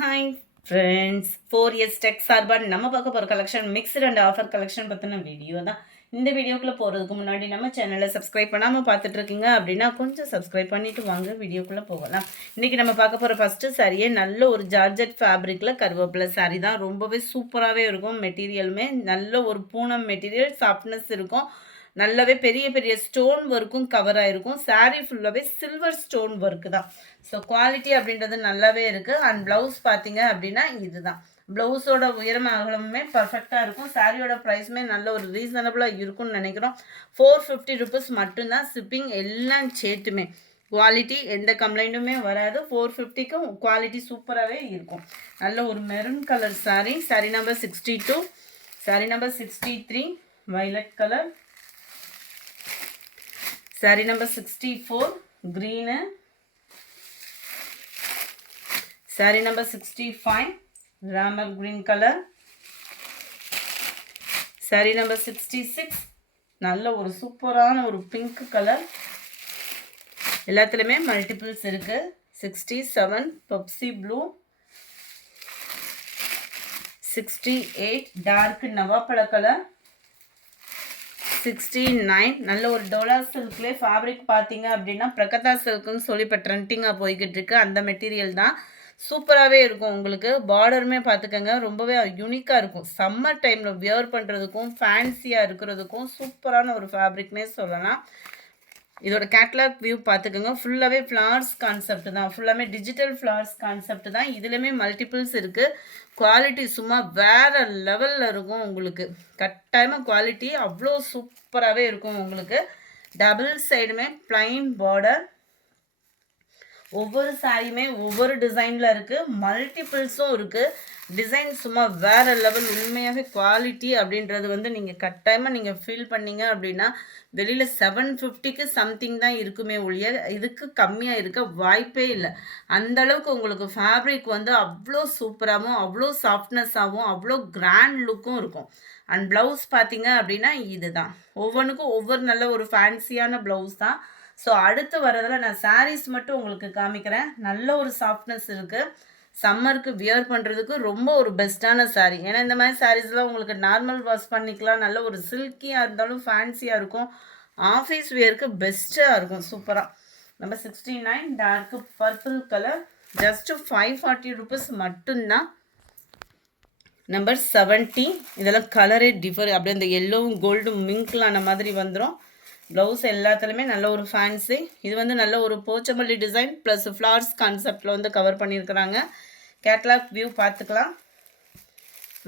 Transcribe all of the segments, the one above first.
Hi friends, 4S tech சார்பாக நம்ம பார்க்க போகிற collection mixed and offer collection பற்றின வீடியோ தான். இந்த வீடியோக்குள்ளே போகிறதுக்கு முன்னாடி நம்ம சேனலை சப்ஸ்கிரைப் பண்ணாமல் பார்த்துட்டு இருக்கீங்க அப்படின்னா கொஞ்சம் சப்ஸ்கிரைப் பண்ணிவிட்டு வாங்க வீடியோக்குள்ளே போகலாம். இன்றைக்கி நம்ம பார்க்க போகிற ஃபஸ்ட்டு சாரியே நல்ல ஒரு ஜார்ஜெட் ஃபேப்ரிக்கில் கருவேப்பிலை சாரி தான். ரொம்பவே சூப்பராகவே இருக்கும். மெட்டீரியலுமே நல்ல ஒரு பூனம் மெட்டீரியல், சாஃப்ட்னஸ் இருக்கும். நல்லாவே பெரிய பெரிய ஸ்டோன் ஒர்க்கும் கவர் ஆகிருக்கும். சாரீ ஃபுல்லாகவே சில்வர் ஸ்டோன் ஒர்க்கு தான். ஸோ குவாலிட்டி அப்படின்றது நல்லாவே இருக்குது. அண்ட் ப்ளவுஸ் பார்த்தீங்க அப்படின்னா இதுதான். ப்ளவுஸோட உயரம் அகலமுமே பர்ஃபெக்டாக இருக்கும். சாரியோட ப்ரைஸுமே நல்ல ஒரு ரீசனபிளாக இருக்கும்னு நினைக்கிறோம். 450 ருபீஸ் மட்டும்தான். ஷிப்பிங் எல்லாம் சேர்த்துமே குவாலிட்டி எந்த கம்ப்ளைண்ட்டுமே வராது. 450க்கும் குவாலிட்டி சூப்பராகவே இருக்கும். நல்ல ஒரு maroon colour sari. Sari number 62, sari number 63 violet colour. Sari number 64 green. Sari number 65 Ramar green colour. Sari number 66 நல்ல ஒரு சூப்பரான ஒரு பிங்க் கலர். எல்லாத்துலேயுமே மல்டிபிள்ஸ் இருக்கு. 67 பெப்சி ப்ளூ. 68 டார்க் நவாப்பழ கலர். 69 நல்ல ஒரு டோலா சில்க்லேயே ஃபேப்ரிக் பார்த்தீங்க அப்படின்னா பிரகதா சில்க்குன்னு சொல்லி இப்போ ட்ரெண்டிங்காக போய்கிட்டு இருக்கு. அந்த மெட்டீரியல் தான். சூப்பராகவே இருக்கும். உங்களுக்கு பார்டருமே பார்த்துக்கோங்க, ரொம்பவே யூனிக்காக இருக்கும். சம்மர் டைமில் வியர் பண்ணுறதுக்கும் ஃபேன்சியாக இருக்கிறதுக்கும் சூப்பரான ஒரு ஃபேப்ரிக்னே சொல்லலாம். இதோட கேட்லாக் வியூ பார்த்துக்கோங்க. ஃபுல்லாகவே ஃப்ளார்ஸ் கான்செப்ட் தான். ஃபுல்லாமே டிஜிட்டல் ஃப்ளார்ஸ் கான்செப்ட் தான். இதுலேயுமே மல்டிபிள்ஸ் இருக்குது. குவாலிட்டி சும்மா வேறு லெவலில் இருக்கும். உங்களுக்கு கட்டாயமாக குவாலிட்டி அவ்வளோ சூப்பராகவே இருக்கும். உங்களுக்கு டபுள் சைடுமே பிளைன் பார்டர். ஒவ்வொரு சாரியுமே ஒவ்வொரு டிசைனில் இருக்குது. மல்டிபிள்ஸும் இருக்குது. டிசைன் சும்மா வேறு லெவல். உண்மையாகவே குவாலிட்டி அப்படின்றது வந்து நீங்கள் கட்டாயமாக நீங்கள் ஃபீல் பண்ணீங்க அப்படின்னா வெளியில் 750க்கு சம்திங் தான் இருக்குமே ஒழிய இதுக்கு கம்மியாக இருக்க வாய்ப்பே இல்லை. அந்தளவுக்கு உங்களுக்கு ஃபேப்ரிக் வந்து அவ்வளோ சூப்பராகவும் அவ்வளோ சாஃப்ட்னஸாகவும் அவ்வளோ கிராண்ட் லுக்கும் இருக்கும். அண்ட் ப்ளவுஸ் பார்த்தீங்க அப்படின்னா இது தான். ஒவ்வொன்றுக்கும் ஒவ்வொரு நல்ல ஒரு ஃபேன்சியான ப்ளவுஸ் தான். ஸோ அடுத்து வரதில் நான் சாரீஸ் மட்டும் உங்களுக்கு காமிக்கிறேன். நல்ல ஒரு சாஃப்ட்னஸ் இருக்குது. சம்மருக்கு வியர் பண்ணுறதுக்கு ரொம்ப ஒரு பெஸ்ட்டான சாரீ. ஏன்னா இந்த மாதிரி சாரீஸ்லாம் உங்களுக்கு நார்மல் வாஷ் பண்ணிக்கலாம். நல்ல ஒரு சில்கியாக இருந்தாலும் ஃபேன்சியாக இருக்கும். ஆஃபீஸ் வியருக்கு பெஸ்ட்டாக இருக்கும். சூப்பராக. Number 69 dark purple colour. Just 540 rupees மட்டும்தான். நம்பர் 70 இதெல்லாம் கலரே டிஃபர். அப்படியே இந்த எல்லோவும் கோல்டும் மிங்க்லான மாதிரி வந்துடும். ப்ளவுஸ் எல்லாத்துலேயுமே நல்ல ஒரு ஃபேன்சி. இது வந்து நல்ல ஒரு போச்சமல்லி டிசைன் ப்ளஸ் ஃப்ளார்ஸ் கான்செப்டில் வந்து கவர் பண்ணியிருக்கிறாங்க. கேட்லாக் வியூ பார்த்துக்கலாம்.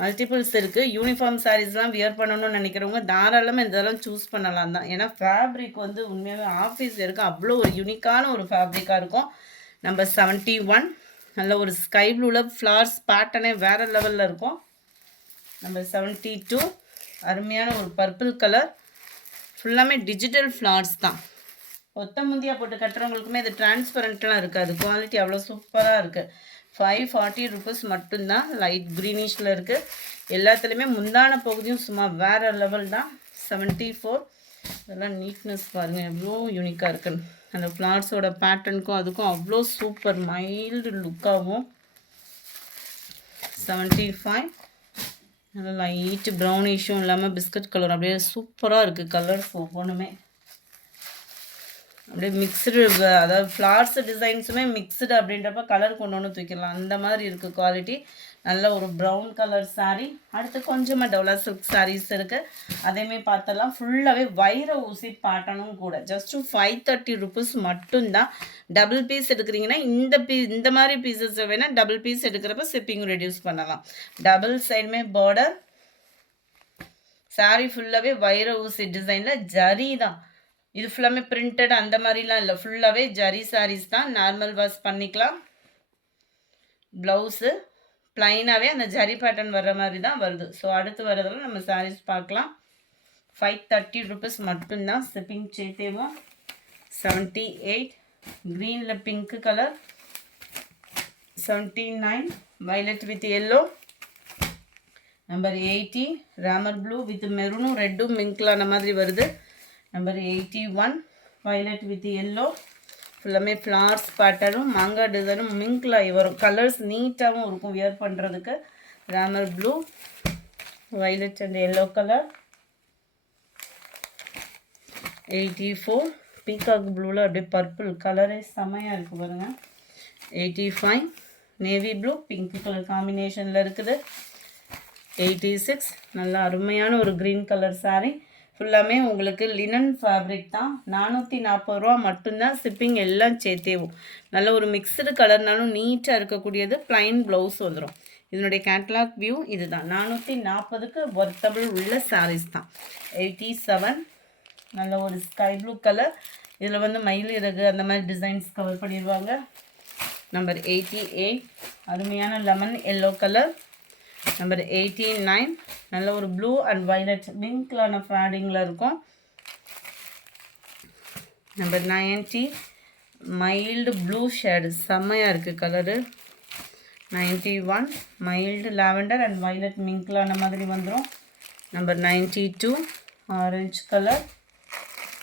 மல்டிபிள்ஸ் இருக்குது. யூனிஃபார்ம் சாரீஸ்லாம் வியர் பண்ணணும்னு நினைக்கிறவங்க தாராளமாக இதெல்லாம் சூஸ் பண்ணலாம் தான். ஏன்னா ஃபேப்ரிக் வந்து உண்மையாகவே ஆஃபீஸ் இருக்குது அவ்வளோ ஒரு யூனிக்கான ஒரு ஃபேப்ரிக்காக இருக்கும். நம்பர் 71 நல்ல ஒரு ஸ்கை ப்ளூவில் ஃப்ளார்ஸ் பேட்டர்னே வேறு லெவலில் இருக்கும். நம்பர் 72 அருமையான ஒரு பர்பிள் கலர். ஃபுல்லாமே டிஜிட்டல் ஃப்ளார்ஸ் தான். ஒத்த முந்தியாக போட்டு கட்டுறவங்களுக்குமே இது டிரான்ஸ்பரண்ட்லாம் இருக்காது. குவாலிட்டி அவ்வளோ சூப்பராக இருக்குது. 540 ருபீஸ் மட்டும்தான். லைட் க்ரீனிஷில் இருக்குது. எல்லாத்துலேயுமே முந்தான பகுதியும் சும்மா வேறு லெவல் தான். 74 இதெல்லாம் நீட்னஸ் பாருங்கள் எவ்வளோ யூனிக்காக இருக்குன்னு. அந்த ஃப்ளார்ஸோட பேட்டர்னுக்கும் அதுக்கும் அவ்வளோ சூப்பர் மைல்டு லுக்காகவும். 75 நல்லா லைட்டு ப்ரௌனிஷும் இல்லாமல் பிஸ்கட் கலர். அப்படியே சூப்பராக இருக்குது கலர்ஸ் ஒவ்வொன்றுமே. அப்படியே மிக்சடு, அதாவது ஃப்ளார்ஸ் டிசைன்ஸுமே மிக்சடு அப்படின்றப்ப கலர் கொண்டு ஒன்று தூக்கிடலாம். அந்த மாதிரி இருக்குது குவாலிட்டி. நல்ல ஒரு ப்ரௌன் கலர் சாரீ. அடுத்து கொஞ்சமாக டெவலா சில்க் சாரீஸ் இருக்குது. அதேமாதிரி பார்த்தலாம். ஃபுல்லாகவே வைர ஊசி பேட்டர்னும் கூட. ஜஸ்ட்டு 530 ருபீஸ் மட்டும்தான். டபுள் பீஸ் எடுக்கிறீங்கன்னா இந்த மாதிரி பீசஸ் வேணால் டபுள் பீஸ் எடுக்கிறப்ப ஷிப்பிங் ரெடியூஸ் பண்ணலாம். டபுள் சைடுமே பார்டர். சாரீ ஃபுல்லாகவே வைர ஊசி டிசைனில் ஜரி தான். இது ஃபுல்லாமே பிரிண்டட் அந்த மாதிரிலாம் இல்லை. ஃபுல்லாகவே ஜரி சாரீஸ் தான். நார்மல் வாஷ் பண்ணிக்கலாம். ப்ளவுஸு ப்ளைனாகவே அந்த ஜரி பேட்டர்ன் வர்ற மாதிரி தான் வருது. ஸோ அடுத்து வரதெல்லாம் நம்ம சாரீஸ் பார்க்கலாம். 530 ருபீஸ் மட்டும்தான். ஷிப்பிங் சேர்த்தேவும். 78 க்ரீனில் pink colour. 79 violet with yellow. Number 80 Ramar blue with மெரூனும் ரெட்டும் மிங்க்லான மாதிரி வருது. Number 81 violet with yellow. ஃபுல்லாமே ஃப்ளார்ஸ் பேட்டர்னும் மாங்காய் டிசைனும் மிங்க்ல வரும். கலர்ஸ் நீட்டாகவும் இருக்கும் வியர் பண்ணுறதுக்கு. Ramar blue, violet and yellow colour. 84 peacock ப்ளூவில் அப்படியே பர்பிள் கலரே செம்மையாக இருக்குது பாருங்கள். 85 நேவி ப்ளூ பிங்க் கலர் காம்பினேஷனில் இருக்குது. 86 நல்லா அருமையான ஒரு க்ரீன் கலர் saree. ஃபுல்லாமே உங்களுக்கு லினன் ஃபேப்ரிக் தான். 440 ரூபா மட்டும்தான். ஷிப்பிங் எல்லாம் சேர்த்தேவும். நல்ல ஒரு மிக்சடு கலர்னாலும் நீட்டாக இருக்கக்கூடியது. ப்ளைன் ப்ளவுஸ் வந்துடும். இதனுடைய கேட்லாக் வியூ இதுதான். 440க்கு ஒர்த்தபிள் உள்ள sarees தான். 87 நல்ல ஒரு ஸ்கை ப்ளூ கலர். இதில் வந்து மயில் இறகு அந்த மாதிரி டிசைன்ஸ் கவர் பண்ணிடுவாங்க. நம்பர் 88 அருமையான லெமன் எல்லோ கலர். நம்பர் 89 நல்ல ஒரு ப்ளூ அண்ட் வைலட் மிங்க்லான ஃபேடிங்கில் இருக்கும். நம்பர் 90 மைல்டு ப்ளூ ஷேடு செம்மையாக இருக்குது colour. 91 mild lavender and violet மிங்க்லான மாதிரி வந்துடும். Number 92 orange colour.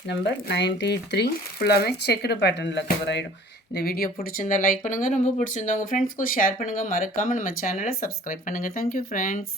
நம்பர் 93 ஃபுல்லாகவே செக்குடு பேட்டர்னில் கவர் ஆகிடும். இந்த வீடியோ பிடிச்சிருந்தா லைக் பண்ணுங்கள். ரொம்ப பிடிச்சிருந்தா உங்கள் ஃப்ரெண்ட்ஸ்க்கும் ஷேர் பண்ணுங்கள். மறக்காமல் நம்ம சேனலை சப்ஸ்கிரைப் பண்ணுங்கள். Thank you friends.